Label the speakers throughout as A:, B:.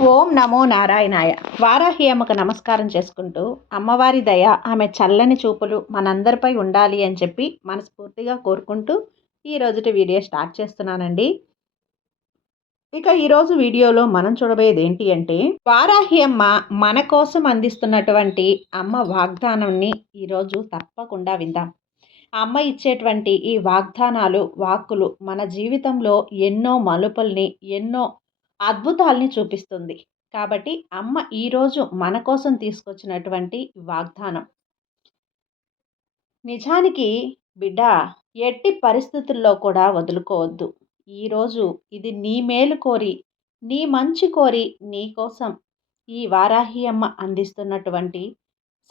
A: ఓం నమో నారాయణాయ. వారాహి అమ్మకు నమస్కారం చేసుకుంటూ అమ్మవారి దయ ఆమె చల్లని చూపులు మనందరిపై ఉండాలి అని చెప్పి మనస్ఫూర్తిగా కోరుకుంటూ ఈ రోజుటి వీడియో స్టార్ట్ చేస్తున్నానండి. ఇక ఈరోజు వీడియోలో మనం చూడబోయేది ఏంటి అంటే వారాహి అమ్మ మన కోసం అందిస్తున్నటువంటి అమ్మ వాగ్దానాన్ని ఈరోజు తప్పకుండా విందాం. అమ్మ ఇచ్చేటువంటి ఈ వాగ్దానాలు వాక్కులు మన జీవితంలో ఎన్నో మలుపుల్ని ఎన్నో అద్భుతాల్ని చూపిస్తుంది. కాబట్టి అమ్మ ఈరోజు మన కోసం తీసుకొచ్చినటువంటి వాగ్దానం. నిజానికి బిడ్డ ఎట్టి పరిస్థితుల్లో కూడా వదులుకోవద్దు. ఈరోజు ఇది నీ మేలు కోరి నీ మంచి కోరి నీ కోసం ఈ వారాహి అమ్మ అందిస్తున్నటువంటి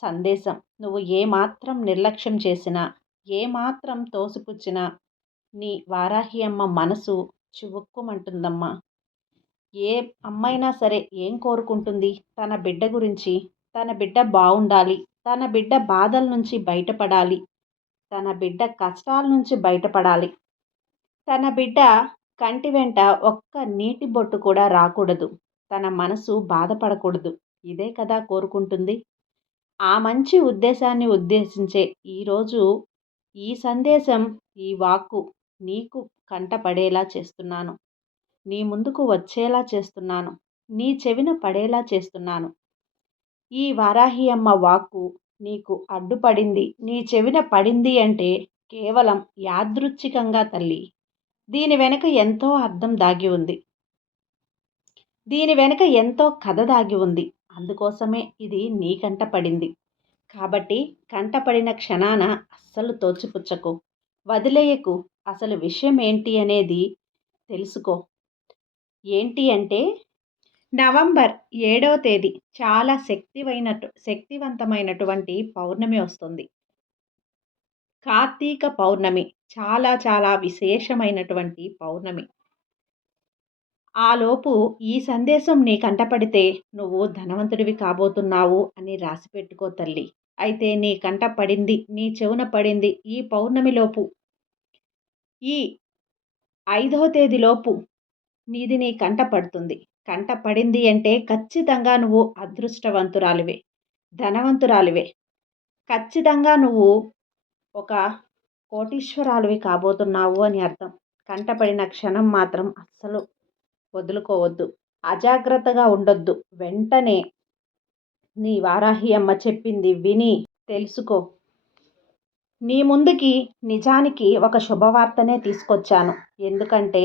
A: సందేశం. నువ్వు ఏమాత్రం నిర్లక్ష్యం చేసినా ఏమాత్రం తోసిపుచ్చినా నీ వారాహి అమ్మ మనసు చివుక్కుమంటుందమ్మా. ఏ అమ్మైనా సరే ఏం కోరుకుంటుంది? తన బిడ్డ గురించి తన బిడ్డ బాగుండాలి తన బిడ్డ బాధల నుంచి బయటపడాలి తన బిడ్డ కష్టాల నుంచి బయటపడాలి. తన బిడ్డ కంటి వెంట ఒక్క నీటి బొట్టు కూడా రాకూడదు. తన మనసు బాధపడకూడదు. ఇదే కదా కోరుకుంటుంది. ఆ మంచి ఉద్దేశాన్ని ఉద్దేశించే ఈరోజు ఈ సందేశం ఈ వాక్కు నీకు కంటపడేలా చేస్తున్నాను. నీ ముందుకు వచ్చేలా చేస్తున్నాను. నీ చెవిన పడేలా చేస్తున్నాను. ఈ వారాహి అమ్మ వాక్కు నీకు అడ్డుపడింది. నీ చెవిన పడింది అంటే కేవలం యాదృచ్ఛికంగా తల్లి. దీని వెనక ఎంతో అర్థం దాగి ఉంది. దీని వెనుక ఎంతో కథ దాగి ఉంది. అందుకోసమే ఇది నీ కంట పడింది. కాబట్టి కంటపడిన క్షణాన అస్సలు తోచిపుచ్చకు. వదిలేయకు. అసలు విషయం ఏంటి అనేది తెలుసుకో. ఏంటి అంటే నవంబర్ ఏడవ తేదీ చాలా శక్తివైనటు శక్తివంతమైనటువంటి పౌర్ణమి వస్తుంది. కార్తీక పౌర్ణమి చాలా చాలా విశేషమైనటువంటి పౌర్ణమి. ఆలోపు ఈ సందేశం నీ కంటపడితే నువ్వు ధనవంతుడివి కాబోతున్నావు అని రాసి పెట్టుకో తల్లి. అయితే నీ కంట పడింది నీ చెవున పడింది ఈ పౌర్ణమిలోపు ఈ ఐదవ తేదీలోపు నీది నీ కంట పడుతుంది. కంట పడింది అంటే ఖచ్చితంగా నువ్వు అదృష్టవంతురాలివే ధనవంతురాలివే. ఖచ్చితంగా నువ్వు ఒక కోటీశ్వరాలివి కాబోతున్నావు అని అర్థం. కంటపడిన క్షణం మాత్రం అస్సలు వదులుకోవద్దు. అజాగ్రత్తగా ఉండొద్దు. వెంటనే నీ వారాహి అమ్మ చెప్పింది విని తెలుసుకో. నీ ముందుకి నిజానికి ఒక శుభవార్తనే తీసుకొచ్చాను. ఎందుకంటే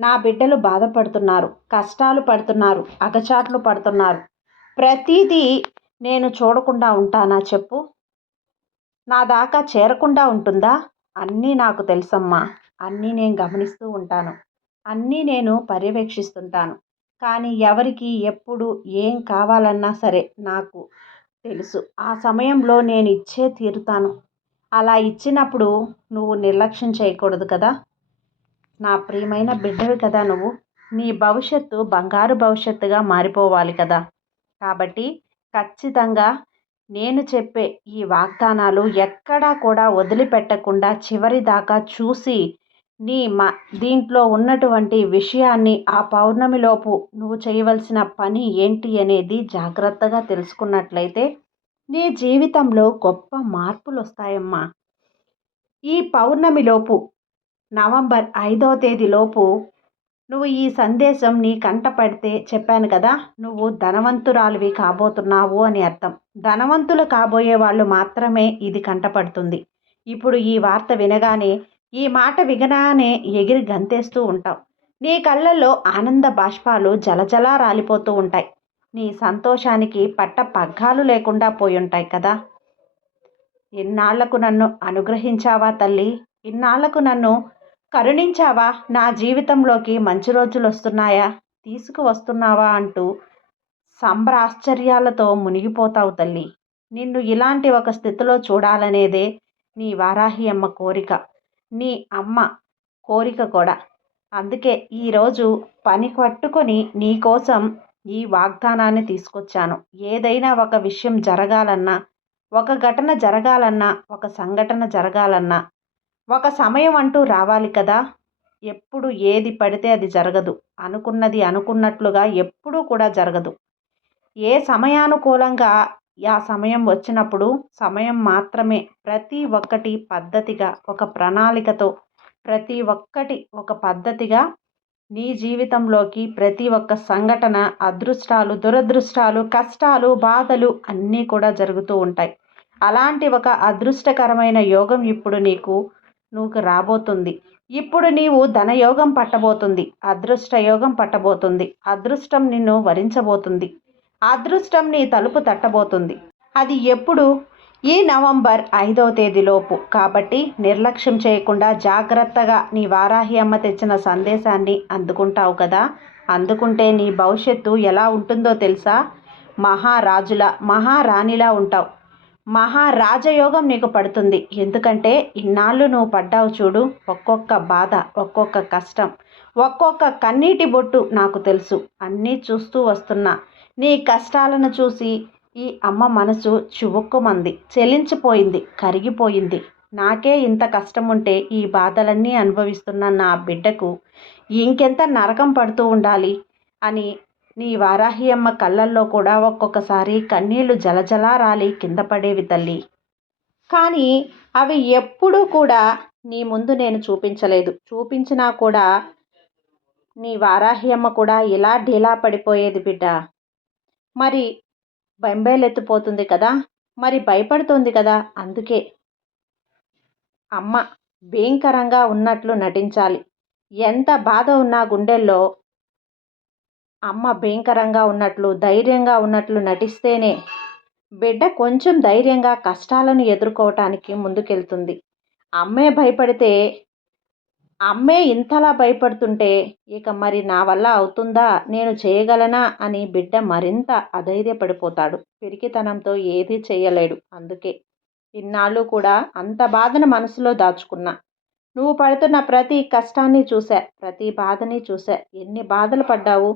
A: నా బిడ్డలు బాధపడుతున్నారు కష్టాలు పడుతున్నారు అగచాట్లు పడుతున్నారు. ప్రతిదీ నేను చూడకుండా ఉంటానా చెప్పు? నా దాకా చేరకుండా ఉంటుందా? అన్నీ నాకు తెలుసమ్మా. అన్నీ నేను గమనిస్తూ ఉంటాను. అన్నీ నేను పర్యవేక్షిస్తుంటాను. కానీ ఎవరికి ఎప్పుడు ఏం కావాలన్నా సరే నాకు తెలుసు. ఆ సమయంలో నేను ఇచ్చే తీరుతాను. అలా ఇచ్చినప్పుడు నువ్వు నిర్లక్ష్యం చేయకూడదు కదా? నా ప్రియమైన బిడ్డవి కదా నువ్వు. నీ భవిష్యత్తు బంగారు భవిష్యత్తుగా మారిపోవాలి కదా. కాబట్టి ఖచ్చితంగా నేను చెప్పే ఈ వాగ్దానాలు ఎక్కడా కూడా వదిలిపెట్టకుండా చివరి దాకా చూసి నీ మా దీంట్లో ఉన్నటువంటి విషయాన్ని ఆ పౌర్ణమిలోపు నువ్వు చేయవలసిన పని ఏంటి అనేది జాగ్రత్తగా తెలుసుకున్నట్లయితే నీ జీవితంలో గొప్ప మార్పులు వస్తాయమ్మా ఈ పౌర్ణమిలోపు నవంబర్ ఐదో తేదీలోపు నువ్వు ఈ సందేశం నీ కంట పడితే చెప్పాను కదా నువ్వు ధనవంతురాలివి కాబోతున్నావు అని అర్థం. ధనవంతులు కాబోయే వాళ్ళు మాత్రమే ఇది కంటపడుతుంది ఇప్పుడు ఈ వార్త వినగానే ఈ మాట వినగానే ఎగిరి గంతేస్తూ ఉంటావు. నీ కళ్ళల్లో ఆనంద బాష్పాలు జలజలా రాలిపోతూ ఉంటాయి. నీ సంతోషానికి పట్ట పగ్గాలు లేకుండా పోయి ఉంటాయి కదా. ఇన్నాళ్ళకు నన్ను అనుగ్రహించావా తల్లి? ఇన్నాళ్ళకు నన్ను కరుణించావా? నా జీవితంలోకి మంచి రోజులు వస్తున్నాయా? తీసుకువస్తున్నావా అంటూ సంబ్రాశ్చర్యాలతో మునిగిపోతావు తల్లి. నిన్ను ఇలాంటి ఒక స్థితిలో చూడాలనేదే నీ వారాహి అమ్మ కోరిక. నీ అమ్మ కోరిక కూడా. అందుకే ఈరోజు పని పట్టుకొని నీకోసం ఈ వాగ్దానాన్ని తీసుకొచ్చాను. ఏదైనా ఒక విషయం జరగాలన్నా ఒక ఘటన జరగాలన్నా ఒక సంఘటన జరగాలన్నా ఒక సమయం అంటూ రావాలి కదా. ఎప్పుడు ఏది పడితే అది జరగదు. అనుకున్నది అనుకున్నట్లుగా ఎప్పుడూ కూడా జరగదు. ఏ సమయానుకూలంగా ఆ సమయం వచ్చినప్పుడు సమయం మాత్రమే ప్రతి ఒక్కటి పద్ధతిగా ఒక ప్రణాళికతో ప్రతి ఒక్కటి ఒక పద్ధతిగా నీ జీవితంలోకి ప్రతి ఒక్క సంఘటన అదృష్టాలు దురదృష్టాలు కష్టాలు బాధలు అన్నీ కూడా జరుగుతూ ఉంటాయి. అలాంటి ఒక అదృష్టకరమైన యోగం ఇప్పుడు నీకు నువ్వు రాబోతుంది. ఇప్పుడు నీవు ధనయోగం పట్టబోతుంది. అదృష్ట యోగం పట్టబోతుంది. అదృష్టం నిన్ను వరించబోతుంది. అదృష్టం నీ తలుపు తట్టబోతుంది. అది ఎప్పుడు? ఈ నవంబర్ ఐదవ తేదీలోపు. కాబట్టి నిర్లక్ష్యం చేయకుండా జాగ్రత్తగా నీ వారాహి అమ్మ తెచ్చిన సందేశాన్ని అందుకుంటావు కదా? అందుకుంటే నీ భవిష్యత్తు ఎలా ఉంటుందో తెలుసా? మహారాజుల మహారాణిలా ఉంటావు. మహారాజయోగం నీకు పడుతుంది. ఎందుకంటే ఇన్నాళ్ళు నువ్వు పడ్డావు చూడు. ఒక్కొక్క బాధ ఒక్కొక్క కష్టం ఒక్కొక్క కన్నీటి బొట్టు నాకు తెలుసు. అన్నీ చూస్తూ వస్తున్నా నీ కష్టాలను చూసి ఈ అమ్మ మనసు చువుక్కుమంది. చెలించిపోయింది కరిగిపోయింది. నాకే ఇంత కష్టం ఉంటే ఈ బాధలన్నీ అనుభవిస్తున్న నా బిడ్డకు ఇంకెంత నరకం పడుతూ ఉండాలి అని నీ వారాహి అమ్మ కళ్ళల్లో కూడా ఒక్కొక్కసారి కన్నీళ్ళు జలజలా రాలి కింద పడేవి తల్లి. కానీ అవి ఎప్పుడూ కూడా నీ ముందు నేను చూపించలేదు. చూపించినా కూడా నీ వారాహి అమ్మ కూడా ఇలా ఢీలా పడిపోయేది బిడ్డ. మరి బెంబేలెత్తిపోతుంది కదా మరి భయపడుతుంది కదా అందుకే. అమ్మ భయంకరంగా ఉన్నట్లు నటించాలి. ఎంత బాధ ఉన్నా గుండెల్లో అమ్మ భయంకరంగా ఉన్నట్లు ధైర్యంగా ఉన్నట్లు నటిస్తేనే బిడ్డ కొంచెం ధైర్యంగా కష్టాలను ఎదుర్కోవటానికి ముందుకెళ్తుంది. అమ్మే భయపడితే అమ్మే ఇంతలా భయపడుతుంటే ఇక మరి నా వల్ల అవుతుందా నేను చేయగలనా అని బిడ్డ మరింత అధైర్యపడిపోతాడు. పిరికితనంతో ఏదీ చేయలేడు. అందుకే ఇన్నాళ్ళు కూడా అంత బాధను మనసులో దాచుకున్నా. నువ్వు పడుతున్న ప్రతి కష్టాన్ని చూసా ప్రతి బాధని చూసా ఎన్ని బాధలు పడ్డావు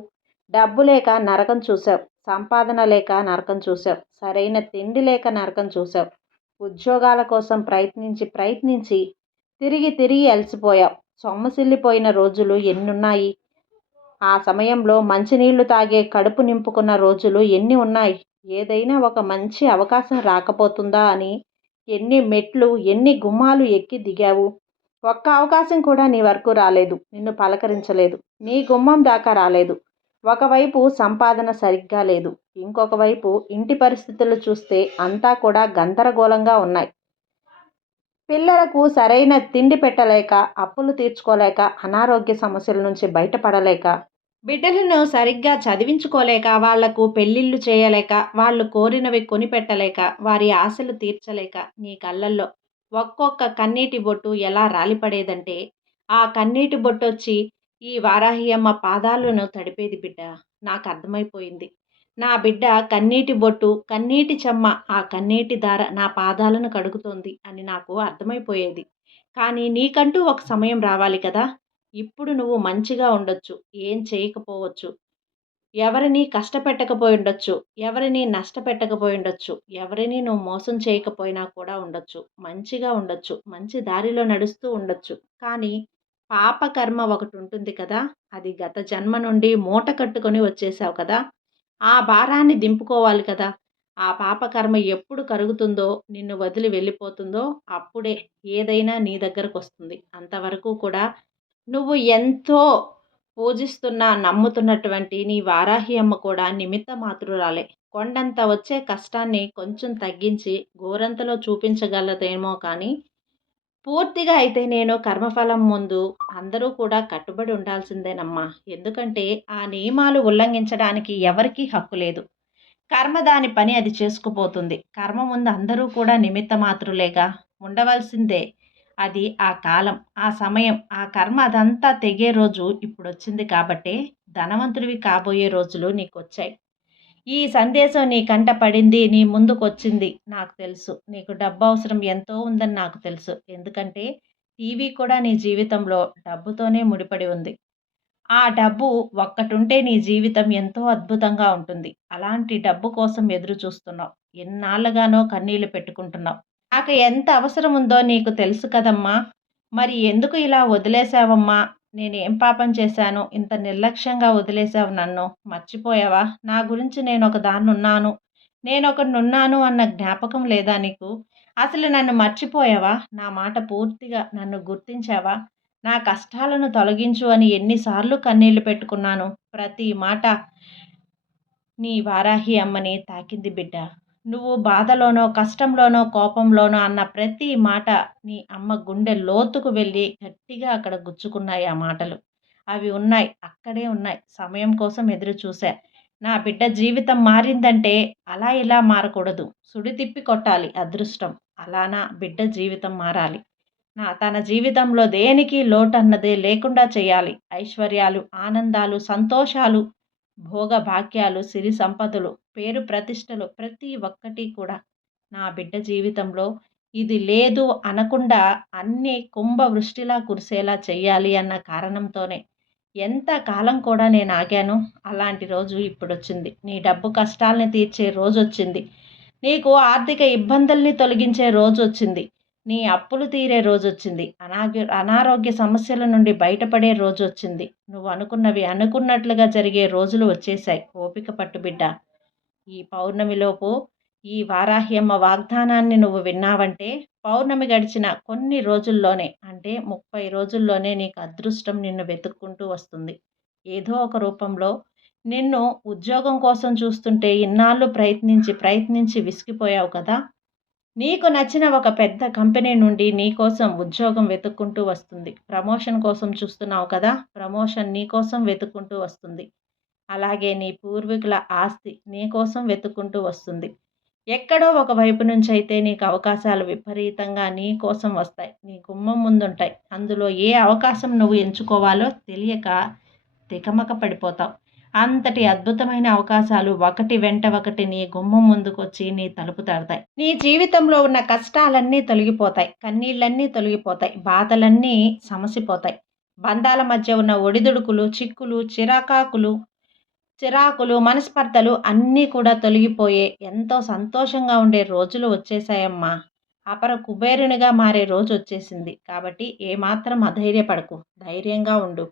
A: డబ్బు లేక నరకం చూసావు సంపాదన లేక నరకం చూసావు సరైన తిండి లేక నరకం చూసావు ఉద్యోగాల కోసం ప్రయత్నించి ప్రయత్నించి తిరిగి తిరిగి అలసిపోయావు. సొమ్మసిల్లిపోయిన రోజులు ఎన్నున్నాయి? ఆ సమయంలో మంచినీళ్ళు తాగే కడుపు నింపుకున్న రోజులు ఎన్ని ఉన్నాయి? ఏదైనా ఒక మంచి అవకాశం రాకపోతుందా అని ఎన్ని మెట్లు ఎన్ని గుమ్మాలు ఎక్కి దిగావు? ఒక్క అవకాశం కూడా నీ వరకు రాలేదు. నిన్ను పలకరించలేదు. నీ గుమ్మం దాకా రాలేదు. ఒకవైపు సంపాదన సరిగ్గా లేదు ఇంకొక వైపు ఇంటి పరిస్థితులు చూస్తే అంతా కూడా గందరగోళంగా ఉన్నాయి. పిల్లలకు సరైన తిండి పెట్టలేక అప్పులు తీర్చుకోలేక అనారోగ్య సమస్యల నుంచి బయటపడలేక బిడ్డలను సరిగ్గా చదివించుకోలేక వాళ్ళకు పెళ్ళిళ్ళు చేయలేక వాళ్ళు కోరినవి కొనిపెట్టలేక వారి ఆశలు తీర్చలేక నీ కళ్ళల్లో ఒక్కొక్క కన్నీటి బొట్టు ఎలా రాలిపడేదంటే ఆ కన్నీటి బొట్టు వచ్చి ఈ వారాహి అమ్మ పాదాలను తడిపేది బిడ్డ. నాకు అర్థమైపోయింది. నా బిడ్డ కన్నీటి బొట్టు కన్నీటి చెమ్మ ఆ కన్నీటి దార నా పాదాలను కడుగుతోంది అని నాకు అర్థమైపోయేది. కానీ నీకంటూ ఒక సమయం రావాలి కదా? ఇప్పుడు నువ్వు మంచిగా ఉండొచ్చు ఏం చేయకపోవచ్చు. ఎవరిని కష్టపెట్టకపోయి ఉండొచ్చు ఎవరిని నష్టపెట్టకపోయి ఉండొచ్చు ఎవరిని నువ్వు మోసం చేయకపోయినా కూడా ఉండొచ్చు. మంచిగా ఉండొచ్చు మంచి దారిలో నడుస్తూ ఉండొచ్చు. కానీ పాపకర్మ ఒకటి ఉంటుంది కదా! అది గత జన్మ నుండి మూట కట్టుకొని వచ్చేసావు కదా! ఆ భారాన్ని దింపుకోవాలి కదా! ఆ పాపకర్మ ఎప్పుడు కరుగుతుందో నిన్ను వదిలి వెళ్ళిపోతుందో అప్పుడే ఏదైనా నీ దగ్గరకు వస్తుంది అంతవరకు కూడా నువ్వు ఎంతో పూజిస్తున్న నమ్ముతున్నటువంటి నీ వారాహి అమ్మ కూడా నిమిత్త మాతృరాలే. కొండంత వచ్చే కష్టాన్ని కొంచెం తగ్గించి గోరంతలో చూపించగలదేమో కానీ పూర్తిగా అయితే నేను కర్మఫలం ముందు అందరూ కూడా కట్టుబడి ఉండాల్సిందేనమ్మా. ఎందుకంటే ఆ నియమాలు ఉల్లంఘించడానికి ఎవరికీ హక్కు లేదు. కర్మ దాని పని అది చేసుకుపోతుంది. కర్మ ముందు అందరూ కూడా నిమిత్త మాత్రులేగా ఉండవలసిందే. అది ఆ కాలం ఆ సమయం ఆ కర్మ అదంతా తెగే రోజు ఇప్పుడు వచ్చింది కాబట్టే ధనవంతుడివి కాబోయే రోజులు నీకు వచ్చాయి ఈ సందేశం నీ కంట పడింది నీ ముందుకొచ్చింది నాకు తెలుసు. నీకు డబ్బు అవసరం ఎంతో ఉందని నాకు తెలుసు. ఎందుకంటే టీవీ కూడా నీ జీవితంలో డబ్బుతోనే ముడిపడి ఉంది. ఆ డబ్బు ఒక్కటుంటే నీ జీవితం ఎంతో అద్భుతంగా ఉంటుంది. అలాంటి డబ్బు కోసం ఎదురు చూస్తున్నావు. ఎన్నాళ్ళుగానో కన్నీళ్ళు పెట్టుకుంటున్నావు. నాకు ఎంత అవసరం ఉందో నీకు తెలుసు కదమ్మా. మరి ఎందుకు ఇలా వదిలేసావమ్మా నేను ఏం పాపం చేశాను? ఇంత నిర్లక్ష్యంగా వదిలేసావు నన్ను. మర్చిపోయావా? నా గురించి నేను ఒక దాన్నున్నాను. నేను ఒకడున్నాను అన్న జ్ఞాపకం లేదా నీకు? అసలు నన్ను మర్చిపోయావా? నా మాట పూర్తిగా నన్ను గుర్తించావా? నా కష్టాలను తొలగించు అని ఎన్నిసార్లు కన్నీళ్ళు పెట్టుకున్నాను. ప్రతి మాట నీ వారాహి అమ్మని తాకింది బిడ్డ. నువ్వు బాధలోనో కష్టంలోనో కోపంలోనో అన్న ప్రతి మాట నీ అమ్మ గుండె లోతుకు వెళ్ళి గట్టిగా అక్కడ గుచ్చుకున్నాయి ఆ మాటలు. అవి ఉన్నాయి అక్కడే ఉన్నాయి. సమయం కోసం ఎదురు చూశా. నా బిడ్డ జీవితం మారిందంటే అలా ఇలా మారకూడదు? సుడి తిప్పి కొట్టాలి అదృష్టం. అలానా బిడ్డ జీవితం మారాలి. నా తన జీవితంలో దేనికి లోటు అన్నదే లేకుండా చేయాలి. ఐశ్వర్యాలు ఆనందాలు సంతోషాలు భోగభాగ్యాలు సిరి సంపదలు పేరు ప్రతిష్టలు ప్రతి ఒక్కటి కూడా నా బిడ్డ జీవితంలో ఇది లేదు అనకుండా అన్ని కుంభవృష్టిలా కురిసేలా చెయ్యాలి అన్న కారణంతోనే ఎంత కాలం కూడా నేను ఆగాను అలాంటి రోజు ఇప్పుడు వచ్చింది నీ డబ్బు కష్టాలని తీర్చే రోజు వచ్చింది నీకు ఆర్థిక ఇబ్బందుల్ని తొలగించే రోజు వచ్చింది నీ అప్పులు తీరే రోజు వచ్చింది అనాగ్య అనారోగ్య సమస్యల నుండి బయటపడే రోజు వచ్చింది నువ్వు అనుకున్నవి అనుకున్నట్లుగా జరిగే రోజులు వచ్చేసాయి ఓపిక పట్టుబిడ్డ ఈ పౌర్ణమిలోపు ఈ వారాహ్యమ్మ వాగ్దానాన్ని నువ్వు విన్నావంటే పౌర్ణమి గడిచిన కొన్ని రోజుల్లోనే అంటే ముప్పై రోజుల్లోనే నీకు అదృష్టం నిన్ను వెతుక్కుంటూ వస్తుంది. ఏదో ఒక రూపంలో నిన్ను ఉద్యోగం కోసం చూస్తుంటే ఇన్నాళ్ళు ప్రయత్నించి ప్రయత్నించి విసిగిపోయావు కదా! నీకు నచ్చిన ఒక పెద్ద కంపెనీ నుండి నీ కోసం ఉద్యోగం వెతుక్కుంటూ వస్తుంది. ప్రమోషన్ కోసం చూస్తున్నావు కదా ప్రమోషన్ నీ కోసం వెతుక్కుంటూ వస్తుంది. అలాగే నీ పూర్వీకుల ఆస్తి నీ కోసం వెతుక్కుంటూ వస్తుంది. ఎక్కడో ఒక వైపు నుంచి అయితే నీకు అవకాశాలు విపరీతంగా నీ కోసం వస్తాయి. నీ గుమ్మం ముందుంటాయి. అందులో ఏ అవకాశం నువ్వు ఎంచుకోవాలో తెలియక తికమక పడిపోతావు. అంతటి అద్భుతమైన అవకాశాలు ఒకటి వెంట ఒకటి నీ గుమ్మం ముందుకొచ్చి నీ తలుపు తడతాయి. నీ జీవితంలో ఉన్న కష్టాలన్నీ తొలగిపోతాయి. కన్నీళ్ళన్నీ తొలగిపోతాయి. బాధలన్నీ సమసిపోతాయి. బంధాల మధ్య ఉన్న ఒడిదుడుకులు చిక్కులు చిరాకాకులు చిరాకులు మనస్పర్ధలు అన్నీ కూడా తొలగిపోయే ఎంతో సంతోషంగా ఉండే రోజులు వచ్చేసాయమ్మా అపర కుబేరునిగా మారే రోజు వచ్చేసింది. కాబట్టి ఏమాత్రం అధైర్యపడకు. ధైర్యంగా ఉండు.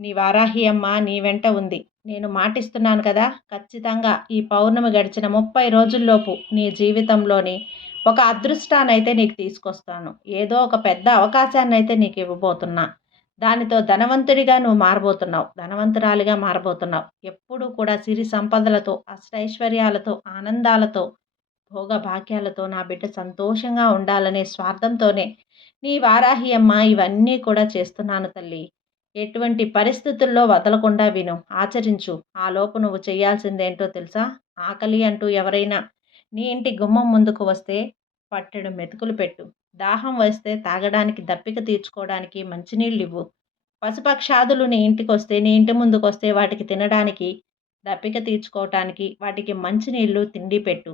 A: నీ వారాహి అమ్మ నీ వెంట ఉంది. నేను మాటిస్తున్నాను కదా! ఖచ్చితంగా ఈ పౌర్ణమి గడిచిన ముప్పై రోజుల్లోపు నీ జీవితంలోని ఒక అదృష్టాన్నైతే నీకు తీసుకొస్తాను. ఏదో ఒక పెద్ద అవకాశాన్ని అయితే నీకు ఇవ్వబోతున్నా. దానితో ధనవంతుడిగా నువ్వు మారబోతున్నావు. ధనవంతురాలిగా మారబోతున్నావు. ఎప్పుడూ కూడా సిరి సంపదలతో అష్టైశ్వర్యాలతో ఆనందాలతో భోగ భాగ్యాలతో నా బిడ్డ సంతోషంగా ఉండాలనే స్వార్థంతోనే నీ వారాహి అమ్మ ఇవన్నీ కూడా చేస్తున్నాను తల్లి. ఎటువంటి పరిస్థితుల్లో వదలకుండా విను. ఆచరించు. ఆ లోపు నువ్వు చేయాల్సిందేంటో తెలుసా? ఆకలి అంటూ ఎవరైనా నీ ఇంటి గుమ్మం ముందుకు వస్తే పట్టెడు మెతుకులు పెట్టు. దాహం వస్తే తాగడానికి దప్పిక తీర్చుకోవడానికి మంచినీళ్ళు ఇవ్వు పశుపక్షాదులు నీ ఇంటికి వస్తే నీ ఇంటి ముందుకు వస్తే వాటికి తినడానికి దప్పిక తీర్చుకోవటానికి వాటికి మంచినీళ్ళు తిండి పెట్టు.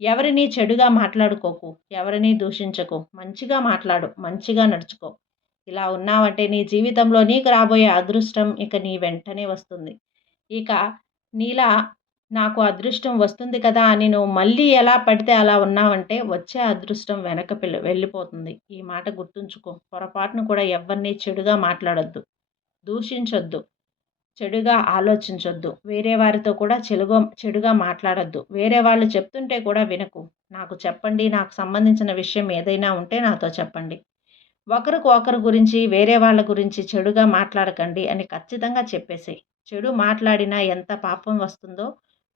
A: ఎవరిని చెడుగా మాట్లాడుకోకు. ఎవరిని దూషించకు. మంచిగా మాట్లాడు. మంచిగా నడుచుకో. ఇలా ఉన్నావంటే నీ జీవితంలో నీకు రాబోయే అదృష్టం ఇక నీ వెంటనే వస్తుంది. ఇక నీలా నాకు అదృష్టం వస్తుంది కదా అని నువ్వు మళ్ళీ ఎలా పడితే అలా ఉన్నావంటే వచ్చే అదృష్టం వెనక పిల్ల వెళ్ళిపోతుంది. ఈ మాట గుర్తుంచుకో. పొరపాటును కూడా ఎవరిని చెడుగా మాట్లాడొద్దు. దూషించొద్దు. చెడుగా ఆలోచించొద్దు. వేరే వారితో కూడా చెడుగా చెడుగా మాట్లాడొద్దు. వేరే వాళ్ళు చెప్తుంటే కూడా వినకు. నాకు చెప్పండి నాకు సంబంధించిన విషయం ఏదైనా ఉంటే నాతో చెప్పండి. ఒకరికి ఒకరి గురించి వేరే వాళ్ళ గురించి చెడుగా మాట్లాడకండి అని ఖచ్చితంగా చెప్పేసి చెడు మాట్లాడినా ఎంత పాపం వస్తుందో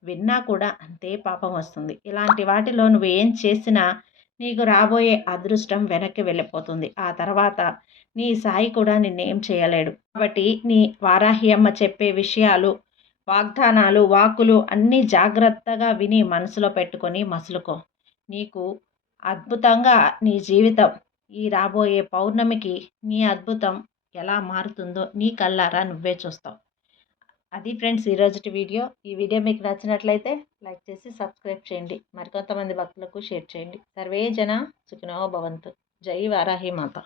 A: విన్నా కూడా అంతే పాపం వస్తుంది. ఇలాంటి వాటిలో నువ్వు ఏం చేసినా నీకు రాబోయే అదృష్టం వెనక్కి వెళ్ళిపోతుంది. ఆ తర్వాత నీ సాయి కూడా నిన్నేం చేయలేడు. కాబట్టి నీ వారాహి అమ్మ చెప్పే విషయాలు వాగ్దానాలు వాకులు అన్నీ జాగ్రత్తగా విని మనసులో పెట్టుకొని మసులుకో. నీకు అద్భుతంగా నీ జీవితం ఈ రాబోయే పౌర్ణమికి నీ అద్భుతం ఎలా మారుతుందో నీ కళ్ళారా నువ్వే చూస్తావు. అది ఫ్రెండ్స్ ఈరోజుటి వీడియో. ఈ వీడియో మీకు నచ్చినట్లయితే లైక్ చేసి సబ్స్క్రైబ్ చేయండి. మరికొంతమంది భక్తులకు షేర్ చేయండి. సర్వే జన సుఖినో భవంతు. జై వారాహి మాత.